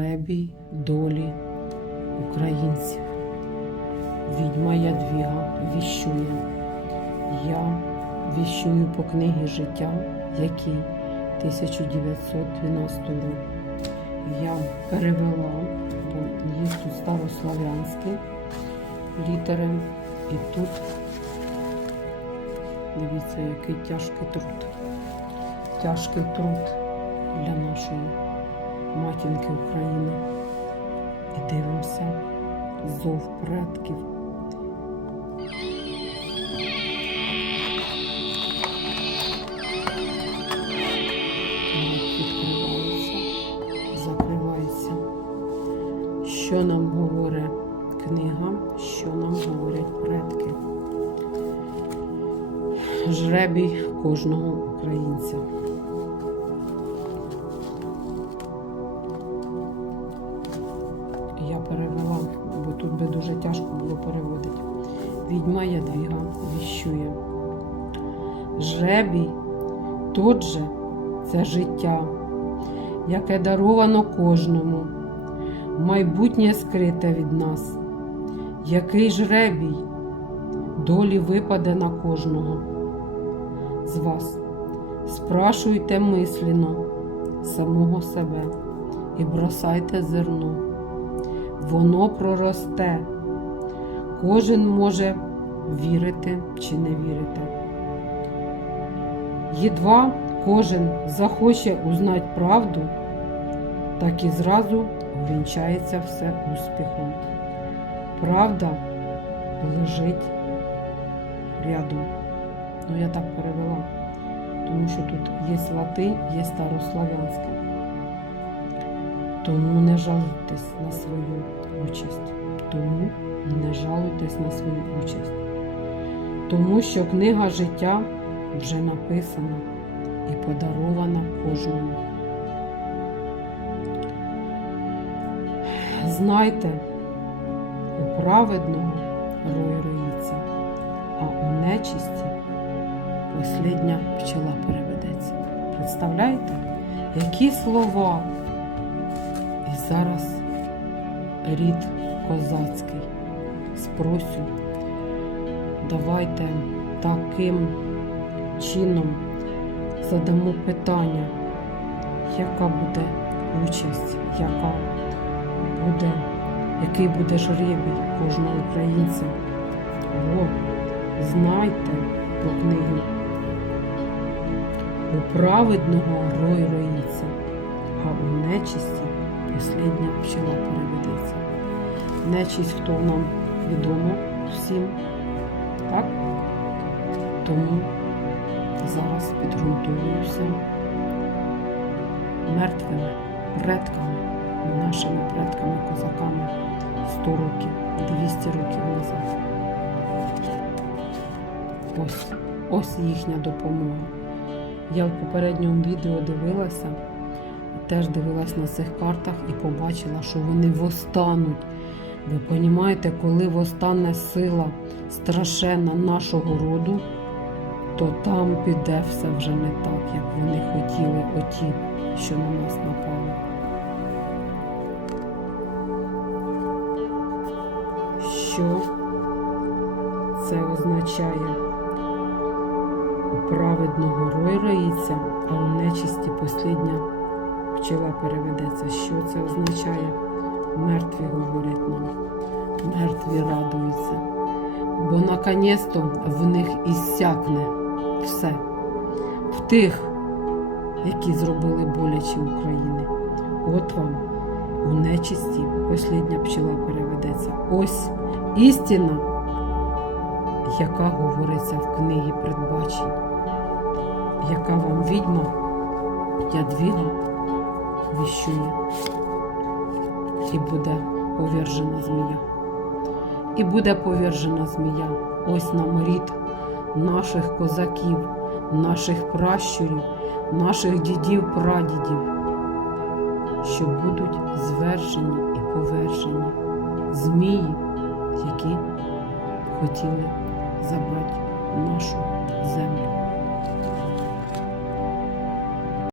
Ребій долі українців. Відьма Ядвіга віщує. Я віщую по книгі життя, який 1912 рок. Я перевела, бо є тут старослав'янські літери, і тут дивіться, який тяжкий труд. Тяжкий труд для нашої матінки України. І дивимося зов предків. Відкривається, закривається. Що нам говорить книга, що нам говорять предки? Жребій кожного українця. Тут би дуже тяжко було переводити. Відьма Ядвіга віщує. Жребій тот же це життя, яке даровано кожному, майбутнє скрите від нас. Який жребій долі випаде на кожного з вас. Спрашуйте мислено самого себе і бросайте зерно воно проросте. Кожен може вірити чи не вірити. Єдва кожен захоче узнати правду, так і зразу увінчається все успіхом. Правда лежить рядом. Ну, я так перевела, тому що тут є латинь, є старослав'янське. Тому не жалуйтесь на свою участь. Тому не жалуйтесь на свою участь. Тому що книга життя вже написана і подарована кожному. Знайте, у праведного рой роїться, а у нечисті послідня пчела переведеться. Представляєте, які слова? Зараз рід козацький спросю, давайте таким чином задамо питання, яка буде участь, яка буде, який буде жребій кожного українця. Бо знайте по книгі, у праведного рой роїться, а у нечисті Послідня пчела переведеться. Нечість, хто нам відомо всім, так? Тому зараз підґрунтовуюся мертвими предками, нашими предками, козаками 100 років, 200 років назад. Ось, ось їхня допомога. Я в попередньому відео дивилася теж дивилась на цих картах і побачила, що вони востануть. Ви розумієте, коли востане сила страшенна нашого роду, то там піде все вже не так, як вони хотіли, оті, що на нас напали. Що це означає? У праведного рой роїться, а у нечисті послідня пчела переведеться. Що це означає? Мертві говорять нам, мертві радуються. Бо наконець-то в них іссякне все. В тих, які зробили боляче України. От вам у нечисті послідня пчела переведеться. Ось істина, яка говориться в книгі передбачень, яка вам відьма Ядвіга віщує. І буде повержена змія. І буде повержена змія. Ось нам рід наших козаків, наших пращурів, наших дідів, прадідів, що будуть звержені і повержені змії, які хотіли забрати нашу землю.